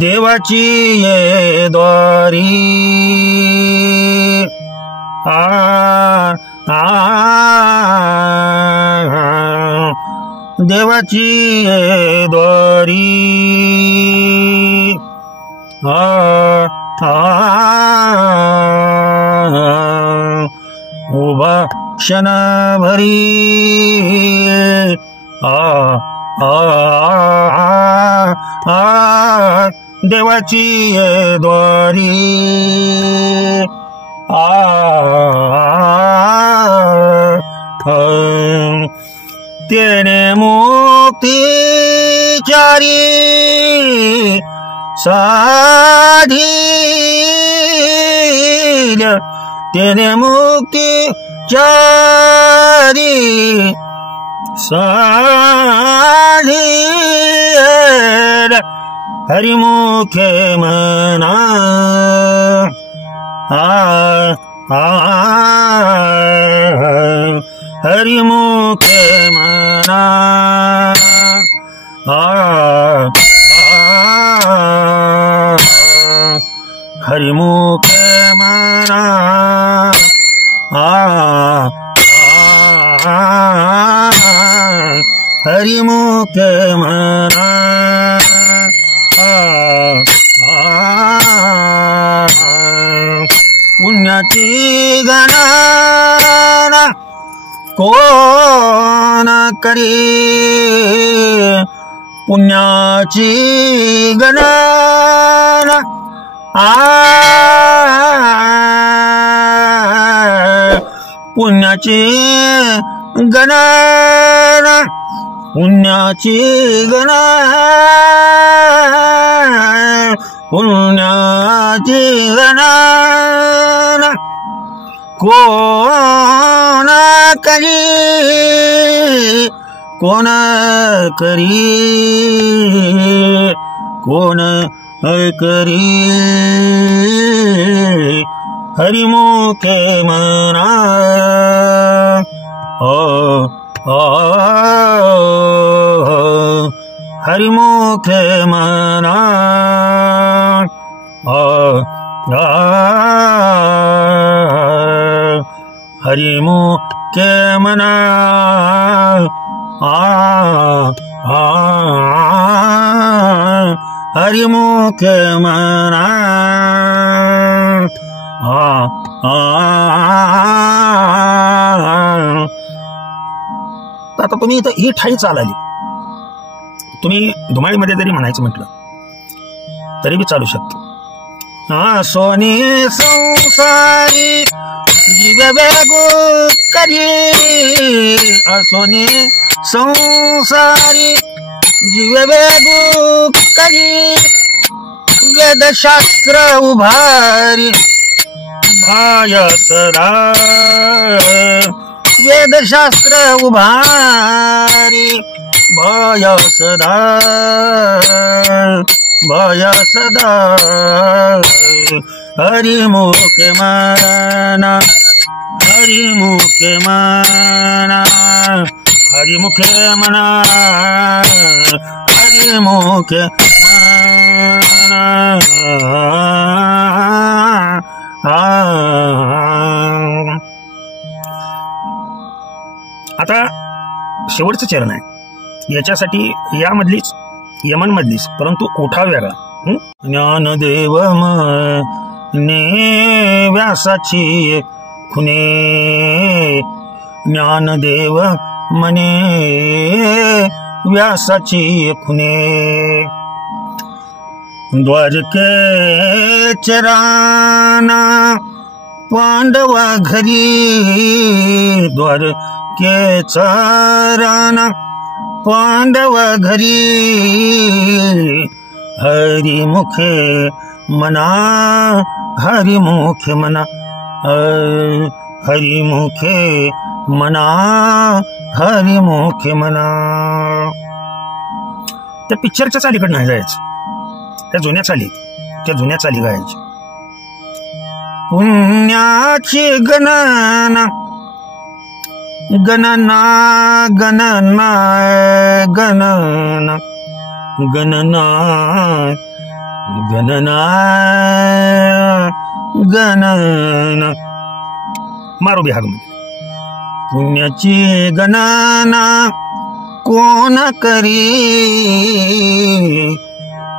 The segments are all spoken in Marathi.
देवाची ये द्वारी देवाची ये द्वारी उभा क्षणभरी देवाची ये द्वारी तेने मुक्ती चारी साधी तेने मुक्ती चारी साधी हरिमुखे मना हरिमुखे मना हरिमुखे मना हरिमुखे मना पुण्याची गणना कोण करी पुण्याची गणना पुण्याची गणना पुण्याची गणना पुण्याची गणना कोण करी कोण करी कोण करी हरिमुखे मना हरिमुखे मना हरिमुखे मना हरिमुखे मना आता तुम्ही इथं ही ठाई चालली तुम्ही धुमाळीमध्ये जरी म्हणायचं म्हटलं तरी बी चालू शकतो सोनी संसारी जीव बेगू करी सोनी संसारी जीव बेगू करी वेदशास्त्र उभारी भाय सदा वेदशास्त्र उभारी भय सदा भय सदा हरिमुखे मना हरिमुखे मना हरिमुखे मना हरिमुखे मना आता शेवटचं चरण आहे याच्यासाठी यामधलीच यमन मधलीच परंतु उठाव वेगळा ज्ञानदेव म्हणे व्यासाची खुने ज्ञानदेव म्हणे व्यासाची खुने द्वारकेचे राणा पांडवा घरी द्वारकेचा राणा पांडवा घरी हरिमुखे मना हरिमुखे मना हरिमुखे मना हरिमुखे मना. त्या पिक्चरच्या चालीकडे नाही जायचं, त्या जुन्या चाली गायच्या. पुण्याची गणना गणना गणना गणना गणना गणना गणना मारो बिहाग मध्ये पुण्याची गणना कोण करी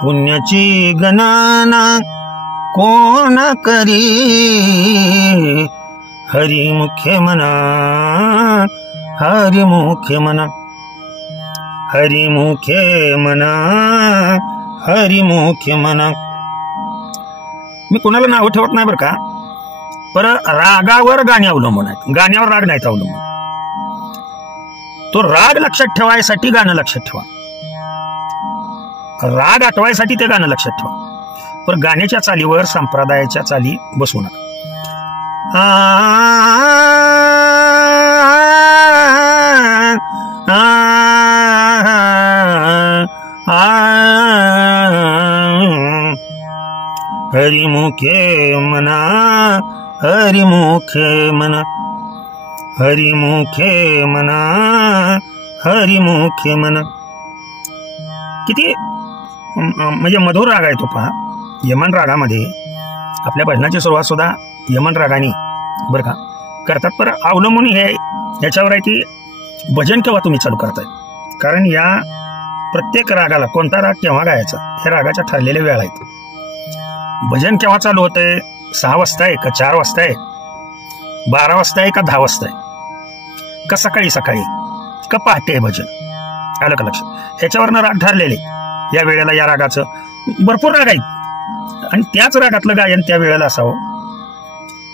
पुण्याची गणना कोण करी हरिमुखे म्हणा हरिमुखे म्हणा हरिमुखे म्हणा हरिमुखे म्हणा. मी कोणाला नाव ठेवत नाही बरं का, पर रागावर गाणी अवलंबून आहेत, गाण्यावर राग नाहीत अवलंबून. तो राग लक्षात ठेवायसाठी गाणं लक्षात ठेवा, राग आठवायसाठी ते गाणं लक्षात ठेवा, पण गाण्याच्या चालीवर संप्रदायाच्या चाली बसवू नका. हरिमुखे म्हणा हरिमुखे म्हणा हरिमुखे म्हणा हरिमुखे म्हणा. किती म्हणजे मधुर राग आहे तो पहा. यमन रागामध्ये आपल्या भजनाची सुरुवात सुद्धा यमन रागाने बरं का करतात, पर अवलंबून हे याच्यावर आहे की भजन केव्हा तुम्ही चालू करताय. कारण या प्रत्येक रागाला कोणता राग केव्हा गायचा हे रागाच्या ठरलेल्या वेळा आहेत. भजन केव्हा चालू होतंय, 6 वाजता आहे का 4 वाजता आहे, 12 वाजता आहे का 10 वाजता आहे, का सकाळी सकाळी का पहाटे आहे भजन, आलं का लक्षात. ह्याच्यावरनं राग ठरलेले, या वेळेला या रागाचं भरपूर राग आहेत आणि त्याच रागातलं गायन त्या वेळेला असावं.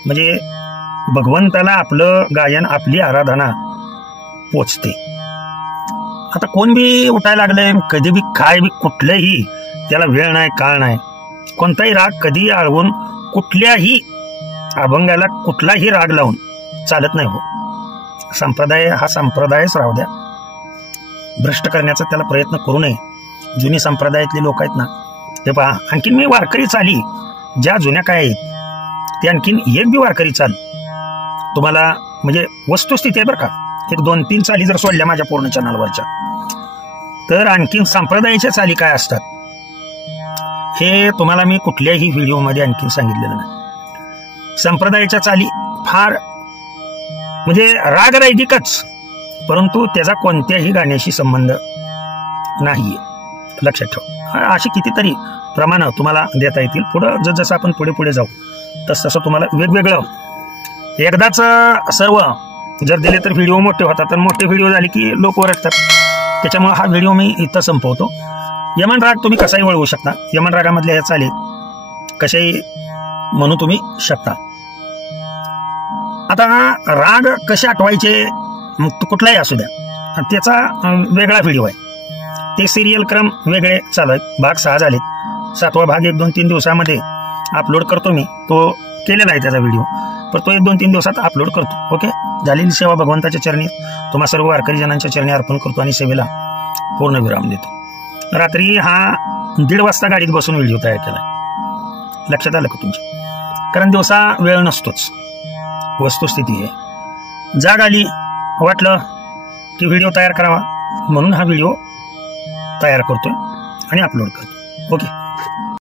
म्हणजे भगवंताला आपलं गायन आपली आराधना पोचते. आता कोण बी उठायला लागलंय, कधी बी काय बी कुठलंही त्याला वेळ नाही काळ नाही, कोणताही राग कधी आळवून कुठल्याही अभंगाला कुठलाही राग लावून चालत नाही हो. संप्रदाय हा संप्रदायच राहू द्या, भ्रष्ट करण्याचा त्याला प्रयत्न करू नये. जुनी संप्रदायातले लोक आहेत ना ते पहा. आणखीन मी वारकरी चाली ज्या जुन्या काय आहेत ते आणखीन एक बी वारकरी चाल तुम्हाला म्हणजे वस्तुस्थिती आहे बरं का. 1-2-3 चाली जर सोडल्या माझ्या पूर्ण चॅनलवरच्या, तर आणखीन संप्रदायाच्या चाली काय असतात हे तुम्हाला मी कुठल्याही व्हिडिओमध्ये आणखीन सांगितलेलं नाही. संप्रदायाच्या चाली फार म्हणजे रागरैदिकच, परंतु त्याचा कोणत्याही गाण्याशी संबंध नाहीये, लक्षात ठेवा. अशी कितीतरी प्रमाणं तुम्हाला देता येतील. पुढं जसं आपण पुढे पुढे जाऊ तसं तुम्हाला वेगवेगळं एकदाच सर्व जर दिले तर व्हिडिओ मोठे होतात, तर मोठे व्हिडिओ झाले की लोक ओरडतात. त्याच्यामुळे हा व्हिडिओ मी इथं संपवतो. यमन राग तुम्ही कसाही वळवू शकता, यमन रागामधल्या या चाली कशाही म्हणू तुम्ही शकता. आता राग कसे आठवायचे कुठलाही असू द्या, त्याचा वेगळा व्हिडिओ आहे. ते सिरियल क्रम वेगळे चालू आहेत. भाग 6 झालेत, 7वा भाग 1-2-3 दिवसामध्ये अपलोड करतो मी. तो केलेला आहे त्याचा व्हिडिओ, पण तो 1-2-3 दिवसात अपलोड करतो. ओके. झालेली सेवा भगवंताच्या चरणी तुम्हा सर्व वारकरी जनांच्या चरणी अर्पण करतो आणि सेवेला पूर्ण विराम देतो. रात्री हा 1:30 वाजता गाडीत बसून व्हिडिओ तयार केला, लक्षात आलं का तुमच्या. कारण दिवसा वेळ नसतोच, वस्तुस्थिती आहे. जाग आली वाटलं की व्हिडिओ तयार करावा म्हणून हा व्हिडिओ तयार करतोय आणि अपलोड करतो. ओके.